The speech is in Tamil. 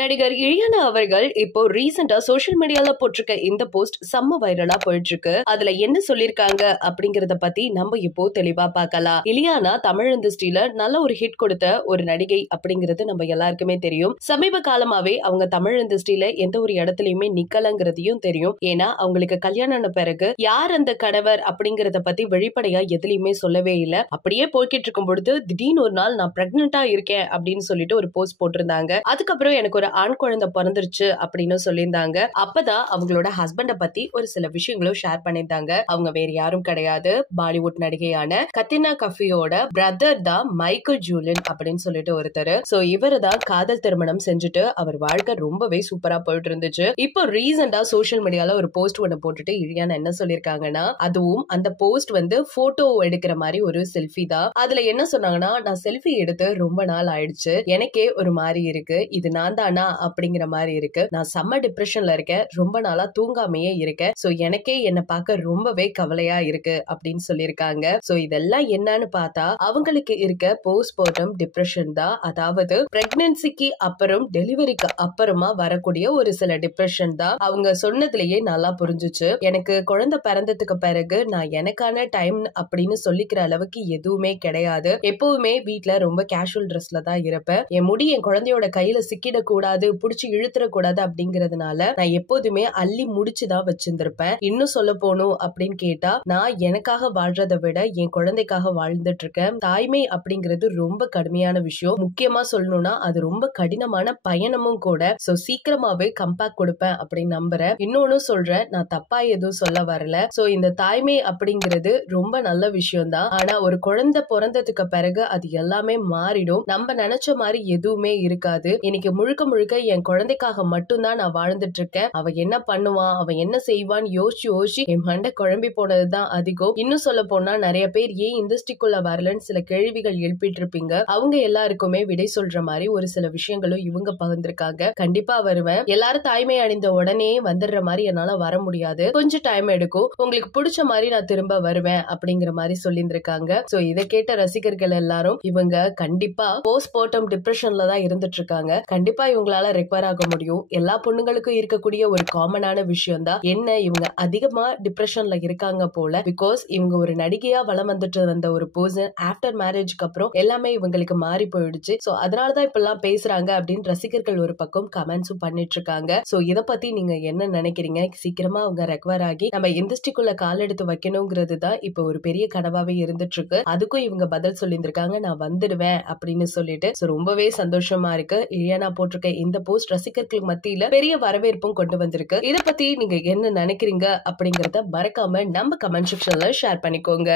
நடிகர் இழியானா அவர்கள் இப்போ ரீசெண்டா சோஷியல் மீடியால போட்டிருக்க இந்த போஸ்ட் செம்ம வைரலா போயிட்டு இருக்கு. அதுல என்ன சொல்லிருக்காங்க அப்படிங்கறத பத்தி நம்ம இப்போ தெளிவா பார்க்கலாம். இலியானா தமிழ் இண்டஸ்ட்ரியில நல்ல ஒரு ஹிட் கொடுத்த ஒரு நடிகை அப்படிங்கிறது நம்ம எல்லாருக்குமே தெரியும். சமீப காலமாவே அவங்க தமிழ் இண்டஸ்ட்ரியில எந்த ஒரு இடத்துலயுமே நிக்கலங்கிறதையும் தெரியும். ஏன்னா அவங்களுக்கு கல்யாணம் ஆன பிறகு யார் அந்த கணவர் அப்படிங்கறத பத்தி வெளிப்படையா எதுலயுமே சொல்லவே இல்ல. அப்படியே போய்கிட்டு இருக்கும் பொழுது திடீர்னு ஒரு நாள் நான் பிரெக்னெண்டா இருக்கேன் அப்படின்னு சொல்லிட்டு ஒரு போஸ்ட் போட்டிருந்தாங்க. அதுக்கப்புறம் எனக்கு ஒரு ஆண் குழந்தை பிறந்துருச்சு அப்படின்னு சொல்லியிருந்தாங்க. அப்பதான் அவங்களோட ஹஸ்பண்ட பத்தி ஒரு சில விஷயங்களும் ஷேர் பண்ணியிருந்தாங்க. அவங்க வேற யாரும் கிடையாது, பாலிவுட் நடிகையான கத்ரினா கஃபியோட பிரதர் தான் மைக்கேல் ஜூலியன் அப்படின்னு சொல்லிட்டு ஒருத்தர். சோ இவரு தான் காதல் திருமணம் செஞ்சுட்டு அவர் வாழ்க்கை ரொம்பவே சூப்பரா போயிட்டு இருந்துச்சு. இப்போ ரீசெண்டா சோஷியல் மீடியால ஒரு போஸ்ட் ஒண்ணு போட்டுட்டு இழியானா என்ன சொல்லிருக்காங்கன்னா, அதுவும் அந்த போஸ்ட் வந்து போட்டோ எடுக்கிற மாதிரி ஒரு செல்ஃபி தான். அதுல என்ன சொன்னாங்கன்னா, நான் செல்ஃபி எடுத்து ரொம்ப நாள் ஆயிடுச்சு, எனக்கே ஒரு மாதிரி இருக்கு, இது நான் தானா அப்படிங்கிற மாதிரி இருக்கு, நான் செம்ம டிப்ரெஷன்ல இருக்கேன், ரொம்ப நாளா தூங்காமையே இருக்கேன், சோ எனக்கே என்ன பார்க்க ரொம்பவே கவலையா இருக்கு அப்படின்னு சொல்லியிருக்காங்க. சோ இதெல்லாம் என்னன்னு பார்த்தா அவங்களுக்கு இருக்க போஸ்ட்மார்ட்டம் டிப்ரெஷன் தான். அதாவது பிரெக்னன்சிக்கு அப்புறம் டெலிவரிக்கு அப்புறமா வரக்கூடிய ஒரு சில டிப்ரெஷன் தான். அவங்க சொன்னதுலயே நல்லா புரிஞ்சுச்சு. எனக்கு குழந்தை பிறந்ததுக்கு பிறகு நான் எனக்கான டைம் அப்படின்னு சொல்லிக்கிற அளவுக்கு எதுவுமே கிடையாது. எப்பவுமே வீட்டுல ரொம்ப கேஷுவல் ட்ரெஸ்ல தான் இருப்பேன். என் முடி என் குழந்தையோட கையில சிக்கிட கூடாது, புடிச்சு இழுத்துற கூடாது அப்படிங்கறதுனால நான் எப்போதுமே அள்ளி முடிச்சுதான் வச்சிருந்திருப்பேன். இன்னும் சொல்ல போகணும் அப்படின்னு கேட்டா, நான் எனக்காக வாழ்றதை விட என் குழந்தைக்காக வாழ்ந்துட்டு இருக்கேன். தாய்மை அப்படிங்கிறது ரொம்ப கடுமையான விஷயம். முக்கியமா சொல்லணும்னா அது ரொம்ப கடினமான பயணமும் கூட. சோ சீக்கிரமாவே கம்பேக் கொடுப்பேன் அப்படின்னு நம்புறேன். இன்னொன்னு சொல்றேன், நான் தப்பா எதுவும் சொல்ல வரல. சோ இந்த தாய்மை அப்படிங்கிறது ரொம்ப நல்ல விஷயம் தான். ஆனா ஒரு குழந்தை பிறந்ததுக்கு பிறகு அது எல்லாமே மாறிடும். நம்ம நினைச்ச மாதிரி எதுவுமே இருக்காது. இன்னைக்கு முழுக்க முழுக்க என் குழந்தைக்காக மட்டும்தான் நான் வாழ்ந்துட்டு இருக்கேன். அவ என்ன பண்ணுவான், அவன் என்ன செய்வான்னு யோசிச்சு என் மண்டை குழம்பி போனதுதான் அதிகம். இன்னும் சொல்ல போனா நிறைய பேர் ஏன் இண்டஸ்ட்ரிக்குள்ள வரலன்னு சில கேள்விகள் எழுப்பிட்டு இருப்பீங்க. அவங்க எல்லாருக்குமே விடை சொல்ற மாதிரி ஒரு சில விஷயங்களும் இவங்க பகிர்ந்திருக்காங்க. கண்டிப்பா வருவேன், எல்லாரும் தாய்மை அடைந்த உடனே வந்துடுற மாதிரி என்னால வர முடியாது, கொஞ்சம் டைம் எடுக்கும், உங்களுக்கு பிடிச்ச மாதிரி நான் திரும்ப வருவேன் அப்படிங்கிற மாதிரி சொல்லியிருந்திருக்காங்க. சோ இதை கேட்ட ரசிகர்கள் எல்லாரும் இவங்க கண்டிப்பா போஸ்ட்மார்ட்டம் டிப்ரெஷன்ல தான் இருந்துட்டு இருக்காங்க, கண்டிப்பா இவங்களால ரெக்கவர் ஆக முடியும், எல்லா பொண்ணுங்களுக்கும் இருக்கக்கூடிய ஒரு காமனான விஷயம் தான். என்ன இவங்க அதிகமா டிப்ரெஷன்ல இருக்காங்க போல, பிகாஸ் இவங்க ஒரு நடிகையா வளம் வந்துட்டு வந்த ஒரு பர்சன் ஆஃப்டர் மேரேஜ்க்கு அப்புறம் எல்லாமே இவங்களுக்கு மாறி போயிடுச்சு. சோ அதனாலதான் இப்பெல்லாம் பேசுறாங்க அப்படின்னு ரசிகர்கள் ஒரு பக்கம் கமெண்ட்ஸும் பண்ணிட்டு இருக்காங்க. சோ இத பத்தி நீங்க என்ன நினைக்கிறீங்க? சீக்கிரமா அவங்க ரெக்கவர் ஆகி நம்ம இண்டஸ்ட்ரிக்குள்ள கால் எடுத்து வைக்கணுங்கிறது தான் இப்ப ஒரு பெரிய கனவாவே இருந்துட்டு இருக்கு. அதுக்கும் இவங்க பதில் சொல்லியிருந்திருக்காங்க, நான் வந்துடுவேன் அப்படின்னு சொல்லிட்டு. சோ ரொம்பவே சந்தோஷமா இருக்கு. இலியானா போட்டிருக்க இந்த போஸ்ட் ரசிகர்கள் மத்தியில பெரிய வரவேற்பும் கொண்டு வந்திருக்கு. இத பத்தி நீங்க என்ன நினைக்கிறீங்க அப்படிங்கறத மறக்காம நம்ம கமெண்ட் செக்ஷன்ல ஷேர் பண்ணிக்கோங்க.